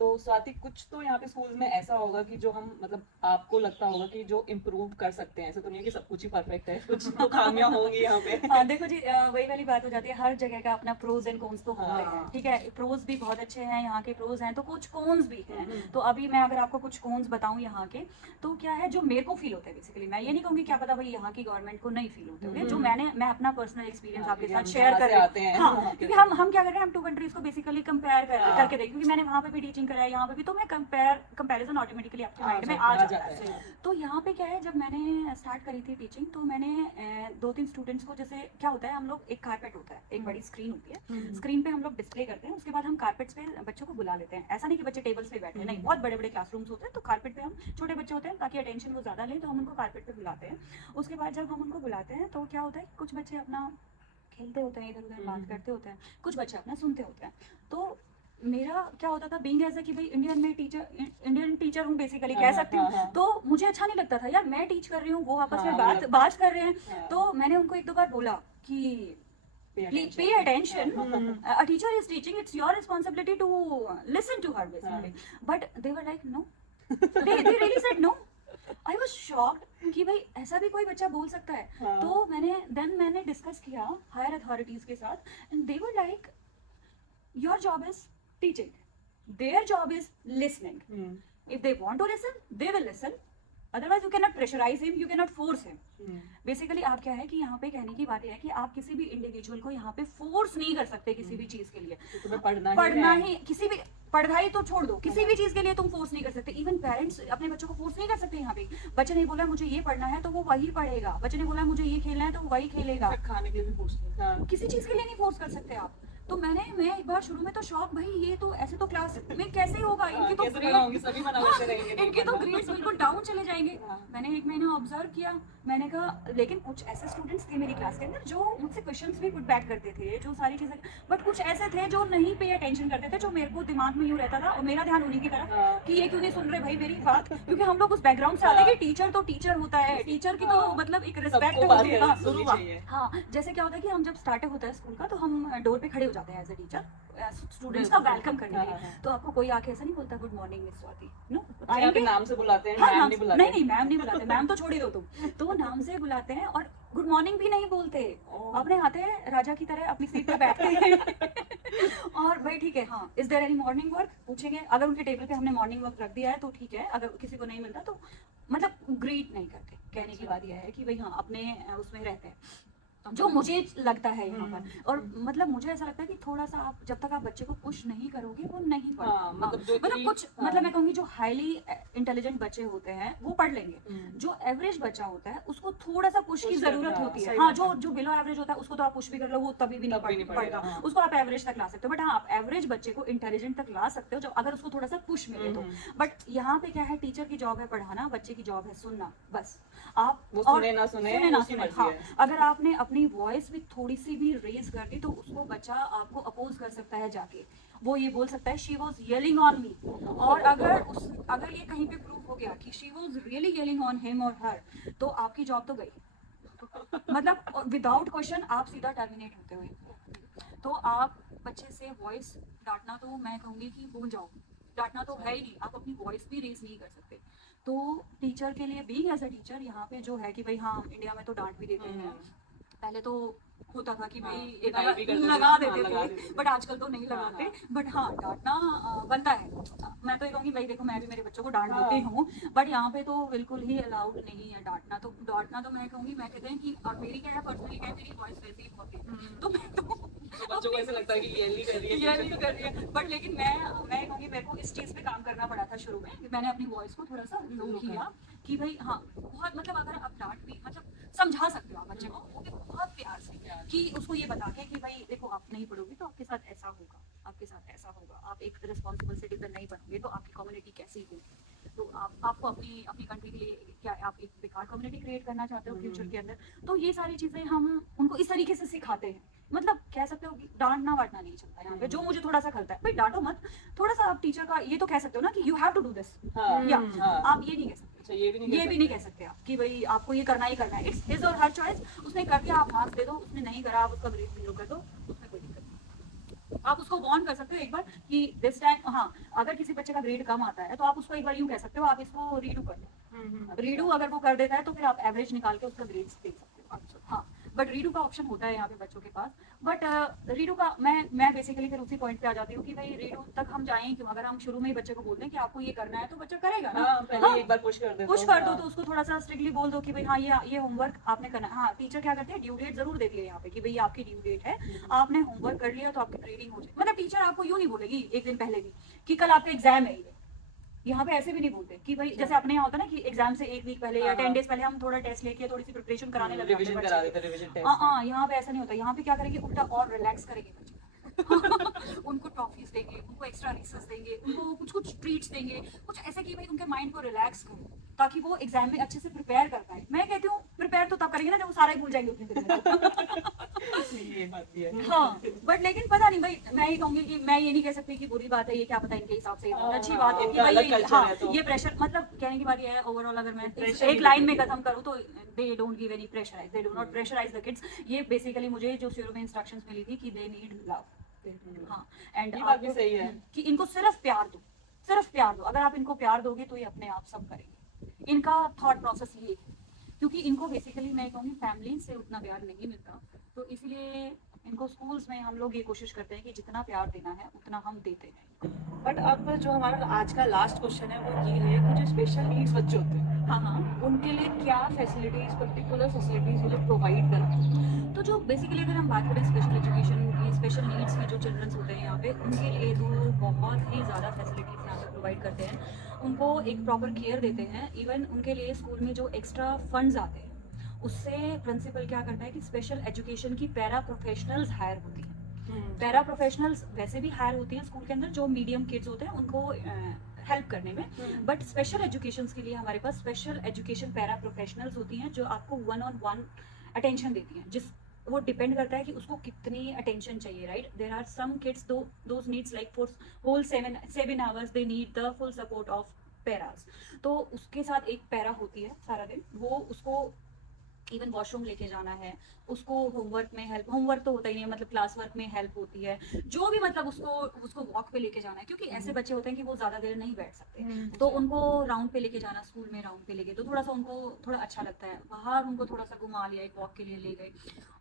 तो स्वाति, कुछ तो यहाँ पे स्कूल में ऐसा होगा कि जो हम मतलब आपको लगता होगा कि जो इम्प्रूव कर सकते हैं। ऐसा तो नहीं है कि सब कुछ ही परफेक्ट है, कुछ तो खामियां होंगी यहाँ पे। हाँ देखो जी, वही वाली बात हो जाती है, हर जगह का अपना प्रोज एंड कॉन्स तो होते हैं, हाँ। ठीक है। प्रोज भी बहुत अच्छे हैं, यहाँ के प्रोज हैं, तो कुछ कॉन्स भी हैं। हम्म। तो अभी मैं अगर आपको कुछ कॉन्स बताऊं यहाँ के, तो क्या है जो मेरे को फील होता है बेसिकली, मैं ये नहीं कहूँगी क्या पता भाई यहाँ की गवर्नमेंट को नहीं फील होते होंगे, जो मैं अपना पर्सनल एक्सपीरियंस हाँ, आपके क्योंकि साथ हम शेयर जहाँ कर से रही आते हैं, हूँ। हाँ, वहाँ के क्योंकि हम क्या कर रहे हैं, हम टू कंट्रीज को बेसिकली कंपेयर हाँ। करके देखें, क्योंकि मैंने वहाँ पे भी टीचिंग करा है, यहाँ पे भी, तो मैं कंपेरिजन ऑटोमेटिकली आपके माइंड में आ जाता है। तो यहाँ पे क्या है, जब मैंने स्टार्ट करी थी टीचिंग, तो मैंने 2-3 स्टूडेंट्स को, जैसे क्या होता है, हम लोग एक कारपेट होता है, एक बड़ी स्क्रीन होती है, स्क्रीन पे हम लोग डिस्प्ले करते हैं, उसके बाद हम कारपेट्स पे बच्चों को बुला लेते हैं। ऐसा नहीं कि बच्चे टेबल्स पे बैठे हैं, नहीं, बहुत बड़े बड़े क्लासरूम्स होते हैं, तो कारपेट पे हम, छोटे बच्चे होते हैं ताकि अटेंशन वो ज़्यादा लें, तो हम उनको कारपेट पे बुलाते हैं। उसके बाद जब हम उनको बुलाते हैं तो क्या होता है, कुछ बच्चे अपना खेलते होते हैं, इधर उधर बात करते होते हैं, कुछ बच्चे अपना सुनते होते हैं। तो मेरा क्या होता था, बीइंग एज कि भाई इंडियन टीचर हूँ बेसिकली, कह सकती हूँ, तो मुझे अच्छा नहीं लगता था यार, मैं टीच कर रही हूँ, वो आपस में बात कर रहे हैं। तो मैंने उनको 1-2 बार बोला कि pay attention. A teacher is teaching, it's your responsibility to listen to her basically. But they were like no. they really said no. I was shocked कि भाई ऐसा भी कोई बच्चा बोल सकता है। तो मैंने डिस्कस किया हायर अथॉरिटीज के साथ, and they were like your job is teaching, their job is listening. If they want to listen, they will listen. Otherwise you cannot pressurize him, you cannot force him. Basically आप क्या है कि यहाँ पे कहने की बात यह है कि आप किसी भी इंडिविजुअल को यहाँ पे फोर्स नहीं कर सकते किसी भी चीज के लिए। तो तुम्हें पढ़ना ही किसी भी, पढ़ाई तो छोड़ दो, किसी भी चीज के लिए तुम फोर्स नहीं कर सकते। इवन पेरेंट्स अपने बच्चों को फोर्स नहीं कर सकते यहाँ पे। बच्चे ने बोला मुझे ये पढ़ना है तो वो वही पढ़ेगा, बच्चे ने बोला मुझे ये खेलना है तो वो वही खेलेगा, खाने के लिए भी फोर्स नहीं, किसी चीज के लिए नहीं फोर्स कर सकते आप। तो मैं एक बार शुरू में तो शॉक, भाई ये तो ऐसे तो क्लास में कैसे होगा, इनके तो सभी मना करते रहेंगे, इनके तो ग्रेड्स बिल्कुल डाउन चले जाएंगे। मैंने 1 महीना ऑब्जर्व किया, मैंने कहा लेकिन कुछ ऐसे स्टूडेंट्स थे मेरी क्लास के अंदर जो मुझसे क्वेश्चंस भी पुट बैक करते थे, जो सारी चीजें, बट कुछ ऐसे थे जो नहीं पे अटेंशन करते थे, जो मेरे को दिमाग में यूं रहता था और मेरा ध्यान उन्हीं की तरफ कि ये क्यों नहीं सुन रहे भाई मेरी बात, क्योंकि हम लोग उस बैकग्राउंड से आते हैं कि टीचर तो टीचर होता है, टीचर की तो मतलब एक रिस्पेक्ट होती है। हाँ, जैसे क्या होता है कि हम जब स्टार्ट होता है स्कूल का, तो हम डोर पे खड़े हो जाते हैं एज ए टीचर स्टूडेंट्स का वेलकम करने के लिए। तो आपको कोई आके ऐसा नहीं बोलता good morning miss Swati, no, आएंगे नाम से बुलाते हैं, हाँ, मैम नहीं बुलाते। नहीं मैम नहीं बुलाते, मैम तो छोड़ ही दो तुम, तो नाम से बुलाते हैं, और गुड मॉर्निंग भी नहीं बोलते, अपने आते हैं राजा की तरह अपनी सीट पे बैठते हैं और भाई ठीक है, हाँ, is there any morning work पूछेंगे, अगर उनके टेबल पे हमने मॉर्निंग वर्क रख दिया है तो ठीक है, अगर किसी को नहीं मिलता तो मतलब ग्रीट नहीं करते। कहने की बात यह है कि भाई हाँ, अपने उसमें रहते हैं, जो मुझे लगता है यहाँ पर। और मतलब मुझे ऐसा लगता है कि थोड़ा सा आप जब तक आप बच्चे को पुश नहीं करोगे वो नहीं पढ़ मतलब कुछ मतलब मैं कहूँगी जो हाईली इंटेलिजेंट बच्चे होते हैं वो पढ़ लेंगे, जो एवरेज बच्चा होता है उसको थोड़ा सा पुश की जरूरत होती है। हाँ, जो बिलो एवरेज होता है उसको तो आप पुश भी कर लो, वो तभी भी नहीं पढ़ेगा, उसको आप एवरेज तक ला सकते हो, बट हाँ, आप एवरेज बच्चे को इंटेलिजेंट तक ला सकते हो जब अगर उसको थोड़ा सा पुश मिले तो। बट यहाँ पे क्या है, टीचर की जॉब है पढ़ाना, बच्चे की जॉब है सुनना, बस। आप सुने ना सुने, हाँ, अगर आपने अपनी वॉइस भी थोड़ी सी भी रेज कर दी तो उसको बच्चा आपको अपोज कर सकता है जाके, वो ये बोल सकता है she was yelling on me, और अगर ये कहीं पे प्रूव हो गया कि she was really yelling on him और हर, तो आपकी जॉब तो गई, मतलब विदाउट क्वेश्चन आप सीधा टर्मिनेट होते हुए। तो आप बच्चे से वॉइस डांटना तो मैं कहूँगी कि भूल जाओ, डांटना तो है ही नहीं, आप अपनी वॉइस भी रेज नहीं कर सकते। तो टीचर के लिए बीइंग एज अ टीचर यहाँ पे जो है कि भाई हाँ, इंडिया में तो डांट भी देते हैं, पहले तो होता था कि भाई एक लगा देते थे, बट आजकल तो नहीं लगाते, बट हाँ, डांटना बनता है। मैं तो ये कहूँगी भाई देखो, मैं भी मेरे बच्चों को डांट देती हूँ, बट यहाँ पे तो बिल्कुल ही अलाउड नहीं है डांटना। तो मैं कहूँगी, मैं कहते हैं कि, और मेरी क्या है पर्सनली, क्या है, मेरी वॉइस वैसे ही बहुत है, तो मैं तो बच्चों को ऐसा लगता है कि ये नहीं कर रही है, बट लेकिन मैं कहूँगी मेरे को इस चीज़ पे काम करना पड़ा था शुरू में, मैंने अपनी वॉइस को थोड़ा सा लो किया कि भाई हाँ, बहुत मतलब अगर आप डांट भी मतलब समझा सकते हो आप बच्चे को, वो भी बहुत प्यार से, कि उसको ये बता के कि भाई देखो, आप नहीं पढ़ोगे तो आपके साथ ऐसा होगा, आपके साथ ऐसा होगा, आप एक रिस्पॉन्सिबल सिटीजन नहीं बनोगे तो आपकी कम्युनिटी कैसी होगी, तो आपको अपनी कंट्री के लिए क्या आप एक बेकार कम्युनिटी क्रिएट करना चाहते हो फ्यूचर के अंदर। तो ये सारी चीज़ें हम उनको इस तरीके से सिखाते हैं, मतलब कह सकते हो कि डांटना वाटना नहीं चलता है यहाँ पे, जो मुझे थोड़ा सा खलता है भाई डांटो मत, थोड़ा सा आप टीचर का ये तो कह सकते हो ना कि you have to do this, या आप ये नहीं कह सकते, ये भी नहीं कह सकते आप कि भाई आपको ये करना ही करना है, इट्स हिज और हर चॉइस, उसने कर दिया आप मार्क्स दे दो, उसने नहीं करा आप उसका ग्रेड 0 कर दो, उसमें कोई दिक्कत नहीं। आप उसको वार्न कर सकते हो एक बार कि दिस टाइम, हाँ अगर किसी बच्चे का ग्रेड कम आता है तो आप उसको एक बार यूं कह सकते हो आप इसको रीडू कर लो। रीडू अगर वो कर देता है तो फिर आप एवरेज निकाल के उसका ग्रेड्स दे सकते हो। अच्छा हाँ, बट रीडू का ऑप्शन होता है यहाँ पे बच्चों के पास। बट रीडू का मैं बेसिकली फिर उसी पॉइंट पे आ जाती हूँ कि भाई रीडू तक हम जाएं क्यों? अगर हम शुरू में ही बच्चे को बोलते हैं कि आपको ये करना है तो बच्चा करेगा ना। हाँ, पहले एक बार पुश कर दे, पुश कर दो तो उसको थोड़ा सा स्ट्रिक्टली बोल दो कि भाई हाँ ये होमवर्क आपने करना है। हाँ टीचर क्या करते हैं, ड्यू डेट जरूर देती है यहाँ पे कि भाई आपकी ड्यू डेट है, आपने होमवर्क कर लिया तो आपकी ग्रेडिंग हो जाए। मतलब टीचर आपको यूं नहीं बोलेगी एक दिन पहले भी कि कल आपका एग्जाम है ये। यहाँ पे ऐसे भी नहीं बोलते कि भाई जैसे अपने यहाँ होता है ना कि एग्जाम से एक वीक पहले या 10 डेज पहले हम थोड़ा टेस्ट लेके थोड़ी सी प्रिपरेशन कराने लग रिवीजन करा देते, रिवीजन टेस्ट। हाँ यहाँ पे ऐसा नहीं होता। यहाँ पे क्या करेंगे, उल्टा और रिलैक्स करेंगे बच्चे उनको टॉफीज देंगे, उनको एक्स्ट्रा रिसर्च देंगे, उनको कुछ कुछ ट्रीट्स देंगे, कुछ ऐसे कि भाई उनके माइंड को रिलैक्स करो ताकि वो एग्जाम में अच्छे से प्रिपेयर कर पाए। मैं कहती हूँ प्रिपेयर तो तब करेंगे ना जब वो सारा ही भूल जाएंगे उतने दिन में। ये बात भी है। हाँ बट लेकिन पता नहीं भाई, मैं ये कहूंगी कि मैं ये नहीं कह सकती कि बुरी बात है ये, क्या पता इनके हिसाब से बहुत अच्छी बात है कि भाई हाँ ये प्रेशर, मतलब कहने की बात ये है ओवरऑल अगर मैं एक लाइन में खत्म करूँ तो they don't give any pressurize, they do not pressurize the kids. ये बेसिकली मुझे जो शुरू में इंस्ट्रक्शंस मिली थी कि दे नीड लव। हाँ एंड बात भी सही है कि इनको सिर्फ प्यार दो, सिर्फ प्यार दो। अगर आप इनको प्यार दोगे तो ये अपने आप सब करेंगे। इनका थॉट प्रोसेस ये है क्योंकि इनको बेसिकली मैं कहूँगी फैमिली से उतना प्यार नहीं मिलता, तो इसलिए इनको स्कूल्स में हम लोग ये कोशिश करते हैं कि जितना प्यार देना है उतना हम देते हैं। बट अब जो हमारा आज का लास्ट क्वेश्चन है वो ये है कि जो स्पेशल नीड्स बच्चे होते हैं हाँ हाँ, उनके लिए क्या फैसिलिटीज, पर्टिकुलर फैसिलिटीज ये लोग प्रोवाइड करते हैं? तो जो बेसिकली अगर हम बात करें स्पेशल एजुकेशन की, स्पेशल नीड्स के जो चिल्ड्रंस होते हैं यहाँ पे, उनके लिए तो बहुत ही ज़्यादा फैसिलिटीज़ यहाँ पे प्रोवाइड करते हैं। उनको एक प्रॉपर केयर देते हैं। इवन उनके लिए स्कूल में जो एक्स्ट्रा फंड्स आते हैं उससे प्रिंसिपल क्या करता है कि स्पेशल एजुकेशन की पैरा प्रोफेशनल्स हायर होती हैं। पैरा प्रोफेशनल्स वैसे भी हायर होती हैं स्कूल के अंदर जो मीडियम किड्स होते हैं उनको हेल्प करने में, बट स्पेशल एजुकेशन के लिए हमारे पास स्पेशल एजुकेशन पैरा प्रोफेशनल्स होती हैं जो आपको 1-on-1 अटेंशन देती हैं। जिस वो डिपेंड करता है कि उसको कितनी अटेंशन चाहिए, right. There are some kids those needs like for whole 7 hours they need the full support of parents. तो उसके साथ एक पैरा होती है सारा दिन, वो उसको इवन वॉशरूम लेके जाना है, उसको होमवर्क में हेल्प, होमवर्क तो होता ही नहीं है, मतलब क्लास वर्क में हेल्प होती है, जो भी मतलब उसको वॉक पे लेके जाना है क्योंकि ऐसे बच्चे होते हैं कि वो ज्यादा देर नहीं बैठ सकते, तो उनको राउंड पे लेके जाना, स्कूल में राउंड पे लेके, तो थोड़ा सा उनको थोड़ा अच्छा लगता है। बाहर उनको थोड़ा सा घुमा लिया, एक वॉक के लिए ले गए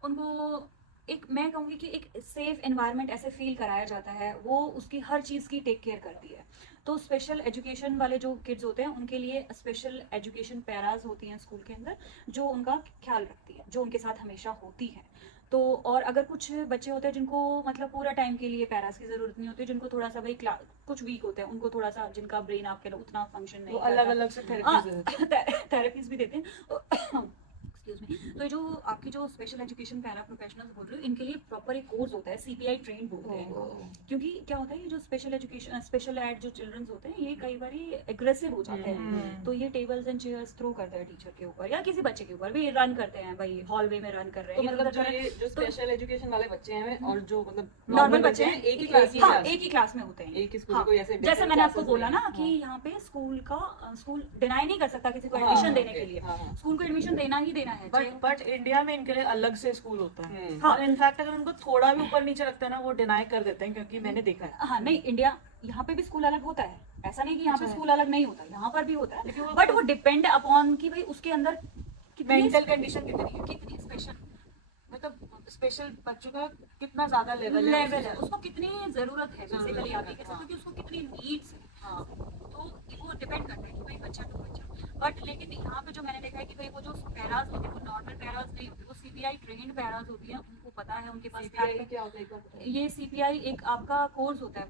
उनको। एक मैं कहूँगी कि एक सेफ एनवायरनमेंट ऐसे फील कराया जाता है, वो उसकी हर चीज़ की टेक केयर करती है। तो स्पेशल एजुकेशन वाले जो किड्स होते हैं उनके लिए स्पेशल एजुकेशन पैराज होती हैं स्कूल के अंदर जो उनका ख्याल रखती है, जो उनके साथ हमेशा होती है। तो और अगर कुछ बच्चे होते हैं जिनको मतलब पूरा टाइम के लिए पैरास की जरूरत नहीं होती, जिनको थोड़ा सा भाई कुछ वीक होते हैं, उनको थोड़ा सा जिनका ब्रेन आपके उतना फंक्शन नहीं करता, अलग अलग से थेरेपीज भी देते हैं। Excuse me. तो जो आपकी जो स्पेशल एजुकेशन पैरा प्रोफेशनल्स बोल रहे हो, इनके लिए प्रॉपर एक कोर्स होता है, सीपीआई ट्रेन बोलते हैं। क्योंकि क्या होता है ये जो स्पेशल एजुकेशन स्पेशल एड जो चिल्ड्रंस होते हैं ये कई बार एग्रेसिव हो जाते हैं, तो ये टेबल्स एंड चेयर्स थ्रो करते हैं टीचर के ऊपर या किसी बच्चे के ऊपर भी, रन करते हैं भाई हॉलवे में रन कर रहे हैं। मतलब जो स्पेशल एजुकेशन वाले बच्चे हैं और जो मतलब नॉर्मल बच्चे हैं एक ही क्लास हाँ एक ही क्लास में होते हैं, एक ही स्कूल को ऐसे जैसे मैंने आपको बोला ना कि यहाँ पे स्कूल डिनाई नहीं कर सकता किसी को एडमिशन देने के लिए, स्कूल को एडमिशन देना ही देना है। बट इंडिया में इनके लिए अलग से स्कूल होता है। हाँ इनफैक्ट अगर उनको थोड़ा भी ऊपर नीचे रखते हैं ना वो डिनाई कर देते हैं, क्योंकि मैंने देखा है। हाँ नहीं, इंडिया यहाँ पे भी स्कूल अलग होता है, ऐसा नहीं कि यहाँ पे स्कूल अलग नहीं होता, यहाँ पर भी होता है, बट वो डिपेंड अपॉन कि भाई उसके अंदर मेंटल कंडीशन कितनी है, कितनी स्पेशल मतलब स्पेशल बच्चों का कितना ज्यादा लेवल है, उसको कितनी जरूरत है बेसिकली आप ये कह सकते हो कि उसको कितनी नीड्स है। तो वो डिपेंड करता है कि भाई बच्चा टू बच्चा। बट लेकिन यहाँ पे जो मैंने देखा है कि भाई वो जो पैराज होती है वो नॉर्मल पैराज नहीं होती, वो सीपीआई ट्रेन्ड पैराज होती है, उनको पता है, उनके पास क्या होता है। ये सीपीआई एक आपका कोर्स होता है,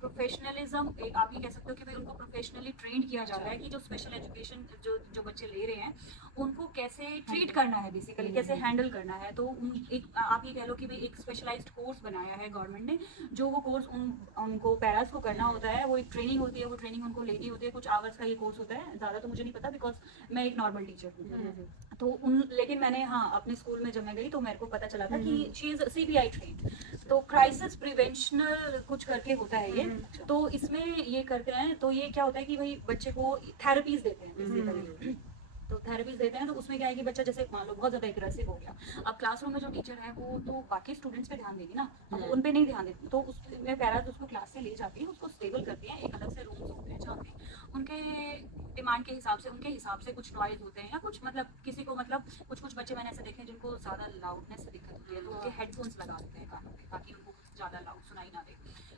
प्रोफेशनलिज्म एक आप ये कह सकते हो कि भाई उनको प्रोफेशनली ट्रेंड किया जाता है कि जो स्पेशल एजुकेशन जो बच्चे ले रहे हैं उनको कैसे ट्रीट करना है, बेसिकली कैसे हैंडल करना है। तो एक आप ये कह लो कि भाई एक स्पेशलाइज्ड कोर्स बनाया है गवर्नमेंट ने, जो वो कोर्स उनको पैरास को करना होता है, वो एक ट्रेनिंग होती है, वो ट्रेनिंग उनको लेनी होती है, कुछ आवर्स का ये कोर्स होता है, ज़्यादा तो मुझे नहीं पता बिकॉज मैं एक नॉर्मल टीचर हूँ। तो लेकिन मैंने हाँ अपने स्कूल में जब मैं गई तो मेरे को पता चला था कि शी इज सीपीआई ट्रेन्ड, तो क्राइसिस प्रिवेंशनल कुछ करके होता है ये। तो इसमें ये करते हैं, तो ये क्या होता है कि भाई बच्चे को थेरेपीज देते हैं बेसिकली, तो थेरेपीज देते हैं तो उसमें क्या है कि बच्चा जैसे मान लो बहुत ज्यादा एग्रेसिव हो गया, अब क्लासरूम में जो टीचर है वो तो बाकी स्टूडेंट्स पे ध्यान देगी ना, अब उन पे नहीं ध्यान देती, तो उसमें पैराज उसको क्लास से ले जाती है, उसको स्टेबल करती है, एक अलग से रूम्स होते हैं जहाँ पे उनके डिमांड के हिसाब से, उनके हिसाब से कुछ नॉइज होते हैं या कुछ मतलब किसी को मतलब कुछ कुछ बच्चे मैंने ऐसे देखे हैं जिनको ज़्यादा लाउडनेस से दिक्कत होती है तो उनके हेडफोन्स लगा देते हैं कानों में ताकि उनको ज़्यादा लाउड सुनाई ना दे,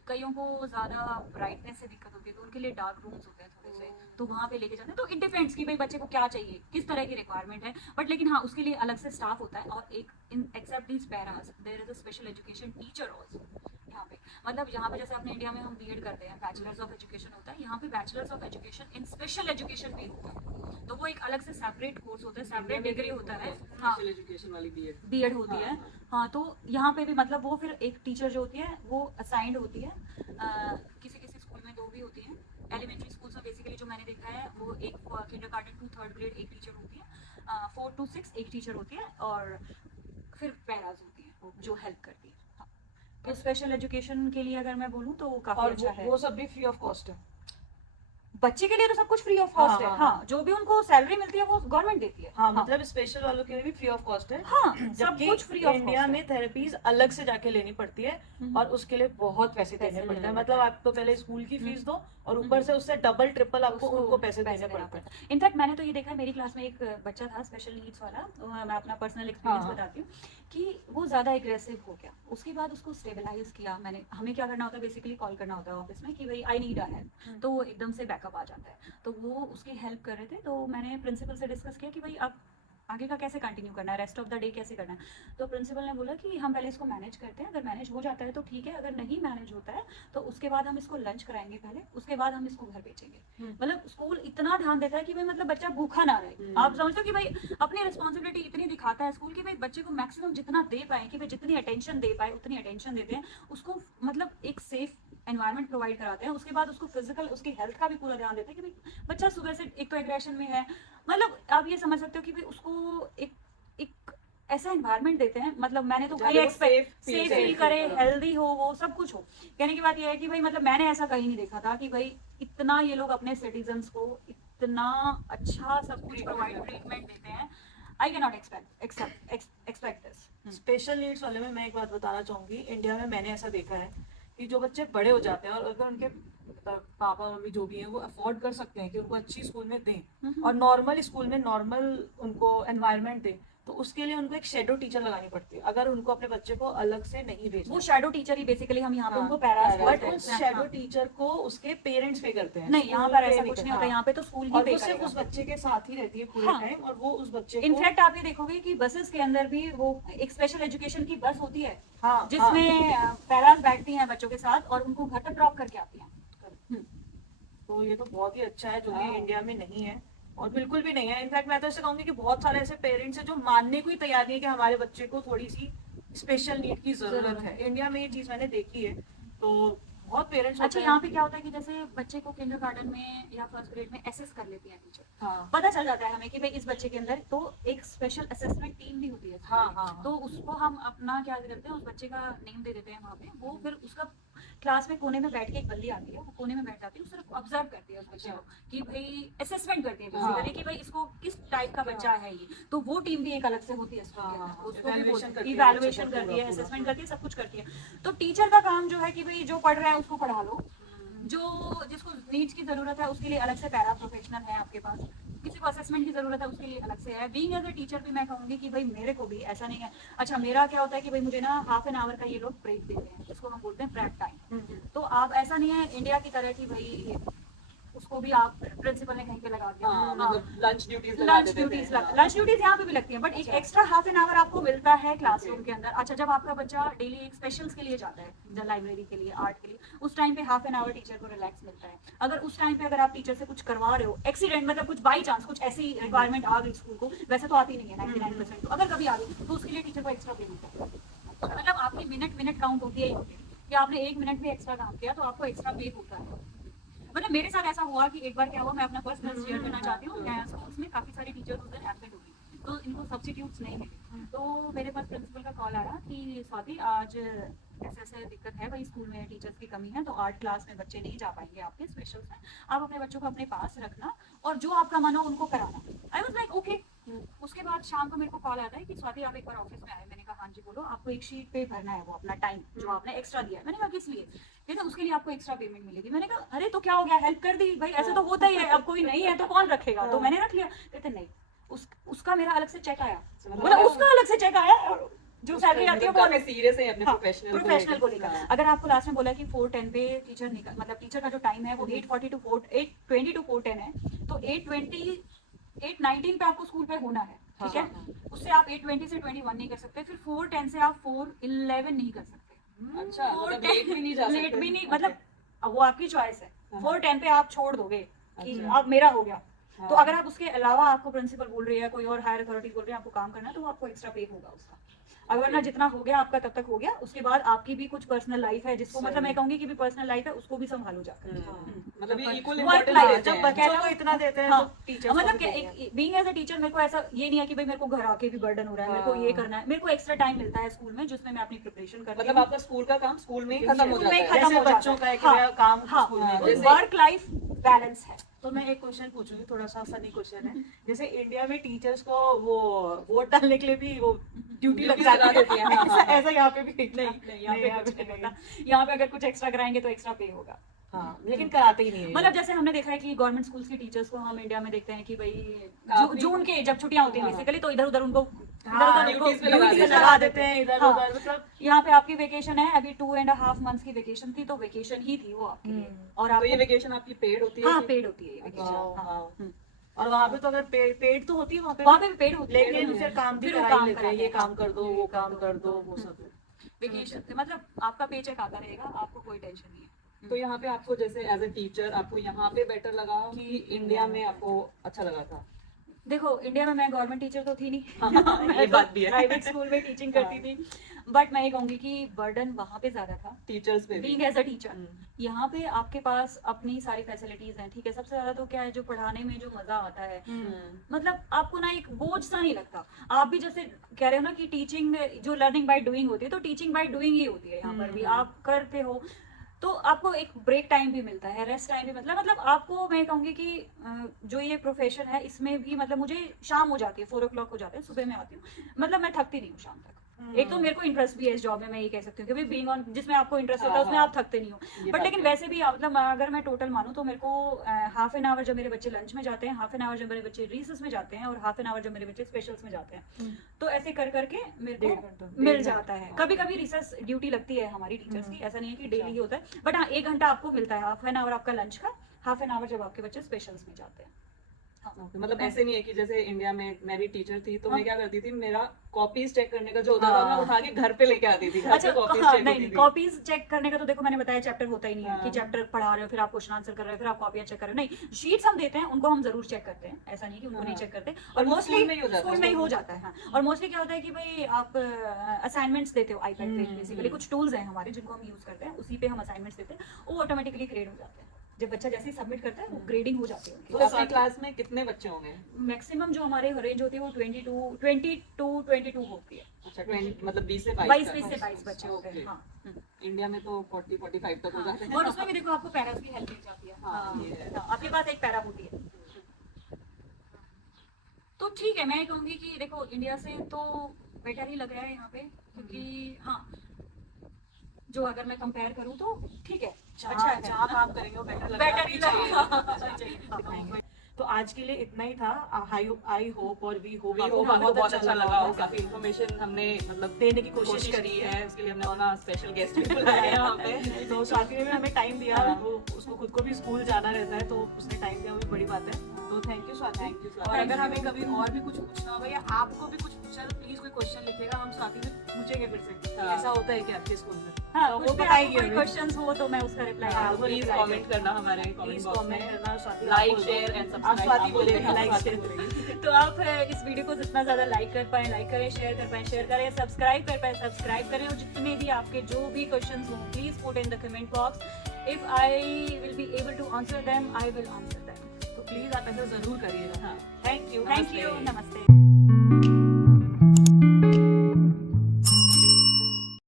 कईयों को ज़्यादा ब्राइटनेस से दिक्कत होती है तो उनके लिए डार्क रूम्स होते हैं थोड़े से, तो वहाँ पे लेके जाते हैं, तो इट डिपेंड्स कि भाई बच्चे को क्या चाहिए, किस तरह की रिक्वायरमेंट है, बट लेकिन हाँ उसके लिए अलग से स्टाफ होता है, और एक in except these paras there is a special education teacher also यहाँ पे, मतलब यहाँ पे जैसे अपने इंडिया में हम बीएड करते हैं, बैचलर्स ऑफ एजुकेशन होता है, यहाँ पे bachelors of education in special education भी होता है, तो वो एक अलग से सेपरेट कोर्स होता है, सेपरेट डिग्री होता है, हाँ स्पेशल एजुकेशन वाली बीएड होती है, हाँ तो यहाँ पे भी मतलब वो फिर एक टीचर जो होती है वो असाइंड होती है, किसी किसी स्कूल में 2 भी होती हैं, एलिमेंट्री स्कूल्स में बेसिकली जो मैंने देखा है वो एक किंडरगार्टन टू 3rd ग्रेड एक टीचर होती है, 4 to 6 एक टीचर होती है, और फिर पैराज होती है जो हेल्प करती है, हाँ तो स्पेशल एजुकेशन के लिए अगर मैं बोलूँ तो काफी और अच्छा है, वो सब भी फ्री ऑफ कॉस्ट है। बच्चे के लिए तो सब कुछ फ्री ऑफ कॉस्ट है, हाँ जो भी उनको सैलरी मिलती है वो गवर्नमेंट देती है, हाँ मतलब स्पेशल वालों के लिए भी फ्री ऑफ कॉस्ट है। हाँ सब जबकि कुछ फ्री ऑफ इंडिया में थेरेपीज अलग से जाके लेनी पड़ती है और उसके लिए बहुत पैसे देने पड़ते हैं, मतलब आप तो पहले स्कूल की फीस दो और ऊपर से उससे डबल ट्रिपल आपको उनको पैसे देने पड़ते हैं। इनफैक्ट मैंने तो ये देखा है, मेरी क्लास में एक बच्चा था स्पेशल नीड्स वाला, तो मैं अपना पर्सनल एक्सपीरियंस हाँ। बताती हूँ कि वो ज़्यादा एग्रेसिव हो गया, उसके बाद उसको स्टेबलाइज किया मैंने, हमें क्या करना होता है बेसिकली कॉल करना होता है ऑफिस में कि भाई आई नीड अ हेल्प, तो वो एकदम से बैकअप आ जाता है, तो वो उसकी हेल्प कर रहे थे, तो मैंने प्रिंसिपल से डिस्कस किया कि भाई अब आगे का कैसे कंटिन्यू करना है, रेस्ट ऑफ द डे कैसे करना है, तो प्रिंसिपल ने बोला कि हम पहले इसको मैनेज करते हैं, अगर मैनेज हो जाता है तो ठीक है, अगर नहीं मैनेज होता है तो उसके बाद हम इसको लंच कराएंगे पहले, उसके बाद हम इसको घर भेजेंगे। मतलब स्कूल इतना ध्यान देता है कि भाई मतलब बच्चा भूखा ना रहे, आप समझते हो कि भाई अपनी रिस्पॉन्सिबिलिटी इतनी दिखाता है स्कूल की भाई बच्चे को मैक्सिमम जितना दे पाए कि भाई जितनी अटेंशन दे पाए उतनी अटेंशन देते हैं उसको, मतलब एक सेफ एनवायरनमेंट प्रोवाइड कराते हैं, उसके बाद उसको फिजिकल उसकी हेल्थ का भी पूरा ध्यान देते हैं कि भाई बच्चा सुबह से एक तो एग्रेशन में है, मतलब आप ये समझ सकते हो कि भाई उसको एक एक ऐसा एनवायरनमेंट देते हैं, मतलब मैंने तो कहीं एक्सपेक्ट सेफ फील करे, हेल्दी हो, वो सब कुछ हो, कहने की बात ये है कि भाई मतलब मैंने ऐसा कहीं नहीं देखा था कि भाई इतना ये लोग अपने सिटीजन्स को इतना अच्छा सब कुछ प्रोवाइड ट्रीटमेंट देते हैं, I can not expect this. Special needs वाले में मैं एक बात बताना चाहूंगी, इंडिया में मैंने ऐसा देखा है कि जो बच्चे बड़े हो जाते हैं और अगर उनके पापा मम्मी जो भी हैं वो अफोर्ड कर सकते हैं कि उनको अच्छी स्कूल में दें और नॉर्मल स्कूल में नॉर्मल उनको एनवायरनमेंट दें, तो उसके लिए उनको एक शेडो टीचर लगानी पड़ती है अगर उनको अपने बच्चे को अलग से नहीं भेजना। वो शैडो टीचर ही बेसिकली हम यहाँ पे हाँ, उनको पैरास बट उस शैडो टीचर को उसके पेरेंट्स पे करते हैं, नहीं, यहाँ पर ऐसा कुछ नहीं होता, यहाँ पे तो स्कूल ही और पे वो सिर्फ करेगा। उस बच्चे के साथ ही रहती है पूरे हाँ। टाइम और वो उस बच्चे को इनफैक्ट आप ये देखोगे कि बसेस के अंदर भी वो एक स्पेशल एजुकेशन की बस होती है हाँ, जिसमें पैरास बैठती हैं बच्चों के साथ और उनको घर तक ड्रॉप करके आती हैं। तो ये तो बहुत ही अच्छा है जो कि इंडिया में नहीं है और बिल्कुल भी नहीं है। इनफैक्ट मैं तो ऐसे कहूंगी कि बहुत सारे ऐसे पेरेंट्स हैं जो मानने को ही तैयार नहीं है कि हमारे बच्चे को थोड़ी सी स्पेशल नीड की जरूरत है। इंडिया में ये चीज मैंने देखी है, तो बहुत पेरेंट्स अच्छा यहाँ पे क्या होता है कि जैसे बच्चे को किंडरगार्टन में या 1st ग्रेड में एसेस कर लेती है टीचर, हाँ पता चल जाता है हमें कि भाई इस बच्चे के अंदर तो एक स्पेशल असेसमेंट टीम भी होती है हाँ, हाँ। तो उसको हम अपना क्या करते हैं उस बच्चे का नेम दे देते हैं वहाँ पे, वो फिर उसका क्लास में कोने में बैठ के एक बंदी आती है, वो कोने में बैठ जाती है, वो सिर्फ ऑब्जर्व करती है उस बच्चे को कि भाई असेसमेंट करती है बेसिकली कि भाई इसको किस टाइप का बच्चा है ये, तो वो टीम भी एक अलग से होती है स्कूल के अंदर, उसको भी इवैल्यूएशन करती है, असेसमेंट करती है, सब कुछ करती है। तो टीचर का काम जो है कि भाई जो पढ़ रहा है उसको पढ़ा लो, जो जिसको नीड्स की जरूरत है उसके लिए अलग से पैरा प्रोफेशनल है आपके पास, किसी को असेसमेंट की जरूरत है उसके लिए अलग से है। बीइंग एज अ टीचर भी मैं कहूँगी कि भाई मेरे को भी ऐसा नहीं है, अच्छा मेरा क्या होता है कि भाई मुझे ना हाफ एन आवर का ये लोग ब्रेक देते हैं, जिसको हम बोलते हैं ब्रेक टाइम, तो आप ऐसा नहीं है इंडिया की तरह कि भाई उसको भी आप प्रिंसिपल ने कहीं पे लगा दिया, मतलब लंच ड्यूटीज लंच ड्यूटीज यहाँ पे भी लगती है, बट एक एक्स्ट्रा हाफ एन आवर आपको मिलता है क्लासरूम के अंदर। अच्छा जब आपका बच्चा डेली एक स्पेशल्स के लिए जाता है लाइब्रेरी के लिए, आर्ट के लिए, उस टाइम पे हाफ एन आवर टीचर को रिलैक्स मिलता है। अगर उस टाइम पे अगर आप टीचर से कुछ करवा रहे हो, एक्सीडेंट मतलब कुछ बाई चांस कुछ ऐसी रिक्वायरमेंट आ गई स्कूल को, वैसे तो आती नहीं है 99%, तो अगर कभी आ गई तो उसके लिए टीचर को एक्स्ट्रा पे मिलता है। मतलब आपकी मिनट काउंट होती है कि आपने 1 मिनट भी एक्स्ट्रा काम किया तो आपको एक्स्ट्रा पे होता है। मतलब मेरे साथ ऐसा हुआ कि एक बार क्या हुआ, मैं अपना पर्सनल शेयर करना चाहती हूँ, मैं स्कूल्स में काफी सारी टीचर्स उस दिन एब्सेंट हो गई, तो इनको सब्स्टिट्यूट्स नहीं मिले। तो मेरे पास प्रिंसिपल का कॉल आया कि स्वाति आज ऐसे ऐसे दिक्कत है भाई, स्कूल में टीचर्स की कमी है, तो 8 क्लास में बच्चे नहीं जा पाएंगे आपके स्पेशल्स में, आप अपने बच्चों को अपने पास रखना और जो आपका मन हो उनको कराना। I was like okay. उसके बाद शाम को मेरे को कॉल आता है कि स्वाति आप एक बार ऑफिस में आए। मैंने कहा हाँ जी बोलो। आपको एक शीट पे भरना है वो अपना टाइम जो आपने एक्स्ट्रा दिया है। मैंने कहा किस लिए? कहते उसके लिए आपको एक्स्ट्रा पेमेंट मिलेगी। मैंने कहा अरे तो क्या हो गया, हेल्प कर दी भाई, ऐसे तो होता ही है, अब कोई नहीं है तो कौन रखेगा, तो मैंने रख लिया। कहते नहीं, उसका मेरा अलग से चेक आया, मतलब उसका अलग से चेक आया और जो सैलरी आती है वो काफी सीरियस है अपने प्रोफेशनल को लेकर। अगर आपको लास्ट में बोला कि 4:10 पे टीचर निकल, मतलब टीचर का जो टाइम है वो 8:20 to 4:10 है, तो 8:19 पे आपको स्कूल पे होना है, ठीक है। उससे आप 8:20 से 21 नहीं कर सकते, फिर 4:10 से आप 4:11 नहीं कर सकते। अच्छा, मतलब लेट भी नहीं जा सकते। लेट भी नहीं, मतलब अब वो आपकी चॉइस है। 4:10 पे आप छोड़ दोगे कि अब मेरा हो गया, तो अगर आप उसके अलावा आपको प्रिंसिपल बोल रही है, कोई और हायर अथॉरिटी बोल रही है आपको काम करना है, तो वो आपको एक्स्ट्रा पे होगा उसका। अगर ना जितना हो गया आपका तब तक हो गया, उसके बाद आपकी भी कुछ पर्सनल लाइफ है जिसको मतलब मैं कहूंगी कि भी पर्सनल लाइफ है, उसको भी संभालो जाकर। मतलब ये इक्वल वर्क इम्पोर्टेंस लाइफ देते जब हैं। बच्चों को इतना देते हैं हाँ, तो टीचर्स मतलब बीइंग एज अ टीचर मेरे को ऐसा ये नहीं है कि भाई मेरे को घर आके भी बर्डन हो रहा है, मेरे को ये करना है। मेरे को एक्स्ट्रा टाइम मिलता है स्कूल में जिसमें मैं अपनी प्रिपरेशन करती हूँ। मतलब आपका स्कूल का काम स्कूल में ही खत्म हो जाता है। खत्म हो बच्चों का एक काम स्कूल में। जैसे- वर्क लाइफ बैलेंस है। तो मैं एक क्वेश्चन पूछूंगी, थोड़ा सा फनी क्वेश्चन है। जैसे इंडिया में टीचर्स को वो वोट डालने के लिए भी वो ड्यूटी लग लगा जाती देती है, हाँ, है, हाँ, हाँ। ऐसा यहाँ पे भी नहीं, यहाँ पे कुछ नहीं होता। यहाँ पे अगर कुछ एक्स्ट्रा कराएंगे तो एक्स्ट्रा पे होगा। हाँ, लेकिन कराते ही नहीं है। मतलब जैसे हमने देखा है कि गवर्नमेंट स्कूल्स के टीचर्स को हम इंडिया में देखते हैं कि भाई काफी- जून के जब छुट्टियां होती हैं हाँ। बेसिकली, तो इधर उधर उनको हाँ, ड्यूटीज पे लगा ड्यूटी देते हैं। लगा देते हैं इधर हाँ। उधर, मतलब यहाँ पे आपकी वेकेशन है, अभी 2.5 मंथ्स की वेकेशन थी, तो वेकेशन ही थी वो आपके लिए। और तो आप ये वेकेशन आपकी पेड होती है? हाँ कि- पेड होती है ये वेकेशन। वाह, हाँ। हाँ। और वहाँ पे तो अगर पेड तो होती है वहाँ वहाँ पे भी पेड होती है, लेकिन फिर काम भी फिर वो करा ही काम लेते हैं, कराते ये हैं। काम कर दो, वो काम कर दो, वो सब। वेकेशन मतलब आपका पे चेक आता रहेगा, आपको कोई टेंशन नहीं है। तो यहाँ पे आपको जैसे एज ए टीचर आपको यहाँ पे बेटर लगा कि इंडिया में आपको अच्छा लगा था? देखो इंडिया में मैं गवर्नमेंट टीचर तो थी नहीं, ये बात भी है। प्राइवेट स्कूल में टीचिंग करती थी, बट मैं ये कहूंगी कि बर्डन वहाँ पे ज्यादा था टीचर्स पे भी। Being as a teacher. यहाँ पे आपके पास अपनी सारी फैसिलिटीज हैं, ठीक है। सबसे ज्यादा तो क्या है, जो पढ़ाने में जो मजा आता है, मतलब आपको ना एक बोझ सा नहीं लगता। आप भी जैसे कह रहे हो ना कि टीचिंग जो लर्निंग बाय डूइंग होती है, तो टीचिंग बाय डूइंग ही होती है यहाँ पर भी। आप करते हो तो आपको एक ब्रेक टाइम भी मिलता है, रेस्ट टाइम भी मतलब आपको मैं कहूँगी कि जो ये प्रोफेशन है इसमें भी मतलब मुझे शाम हो जाती है, 4 o'clock हो जाता है, सुबह में आती हूँ, मतलब मैं थकती नहीं हूँ शाम तक। एक तो मेरे को इंटरेस्ट भी है इस जॉब में, मैं ये कह सकती हूँ कि बीइंग ऑन जिसमें आपको इंटरेस्ट होता है उसमें आप थकते नहीं हो। बट लेकिन वैसे भी मतलब अगर मैं टोटल मानूं तो मेरे को हाफ एन आवर जब मेरे बच्चे लंच में जाते हैं, हाफ एन आवर जब मेरे बच्चे रिसेस में जाते हैं, और हाफ एन आवर जब मेरे बच्चे स्पेशल्स में जाते हैं, तो ऐसे कर करके मेरे को मिल जाता है। कभी कभी रिसेस ड्यूटी लगती है हमारी टीचर्स की, ऐसा नहीं है कि डेली ही होता है, बट हाँ 1 घंटा आपको मिलता है, हाफ एन आवर आपका लंच का, हाफ एन आवर जब आपके बच्चे स्पेशल्स में जाते हैं। Okay, मतलब ऐसे नहीं है कि जैसे इंडिया में मैं भी टीचर थी तो मैं क्या करती थी, मेरा कॉपीज चेक करने का जो होता था मैं उठा के घर पे लेके आती थी। अच्छा हाँ, नहीं कॉपीज चेक करने का तो देखो मैंने बताया चैप्टर होता ही नहीं है कि चैप्टर पढ़ा रहे हो फिर आप क्वेश्चन आंसर कर रहे हो फिर आप कॉपियां चेक कर रहे हो। नहीं, शीट्स हम देते हैं उनको हम जरूर चेक करते हैं, ऐसा नहीं कि उनको नहीं चेक करते। और मोस्टली स्कूल में ही हो जाता है। हाँ, और मोस्टली क्या होता है कि भाई आप असाइनमेंट्स देते हो आईपैड पे, बेसिकली कुछ टूल्स हैं हमारे जिनको हम यूज करते हैं, उसी पे हम असाइनमेंट्स देते हैं, वो ऑटोमेटिकली ग्रेड हो जाते हैं। जब बच्चा जैसे ही सबमिट करता है वो ग्रेडिंग हो जाती है। तो आपकी क्लास में कितने बच्चे होंगे? मैक्सिमम जो हमारे रेंज होती है वो 22 होती है। अच्छा, 20 मतलब 20 से 22 से 22 बच्चे होते हैं। हाँ। इंडिया में तो 40-45 तक हो जाते हैं। और उसमें भी देखो आपको पैरास की हेल्प मिल जाती है। हाँ, ये है। हाँ, आपके पास एक पैरा होती है, तो ठीक है। मैं कहूंगी कि देखो इंडिया से तो बेटर ही लग रहा है यहाँ पे, क्योंकि हाँ जो अगर मैं कंपेयर करूँ तो ठीक है, अच्छा है। जहाँ काम करेंगे वो बेटर ही लगेगा। तो आज के लिए इतना ही था। आई होप और वी होप आपको बहुत अच्छा लगा हो, काफी इन्फॉर्मेशन हमने मतलब देने की कोशिश कोशिश करी है, उसके लिए हमने अपना स्पेशल गेस्ट भी बुलाया है यहाँ पे। तो स्वाति ने भी हमें टाइम दिया, वो उसको खुद को भी स्कूल जाना रहता है, तो उसने टाइम दिया, वो भी बड़ी बात है। तो thank you Swati. Thank you, Swati. और अगर हमें कभी और भी कुछ पूछना होगा या आपको भी कुछ पूछना है तो प्लीज कोई क्वेश्चन लिखिएगा, हम स्वाति से पूछेंगे फिर से। हाँ। ऐसा होता है कि आपके स्कूल में हाँ, तो कुछ वो भी बताएगी आपको कोई हमें। क्वेश्चंस हो तो मैं उसका रिप्लाई हाँ, करूँगी। प्लीज कमेंट करना हमारे कमेंट प्लीज बॉक्स कमेंट में। करना। स्वाति लाइक शेयर एंड आप सब्सक्राइब। स्वाति बोलेगी, लाइक शेयर। तो आप इस वीडियो को जितना ज्यादा लाइक कर पाए लाइक करें, शेयर कर पाए शेयर करें, सब्सक्राइब कर पाए सब्सक्राइब करें, और जितने भी आपके जो भी क्वेश्चंस हों please put in the comment box. If I will be able to answer them I will answer them. तो प्लीज आप ऐसा जरूर करिएगा। हाँ, थैंक यू, नमस्ते। नमस्ते।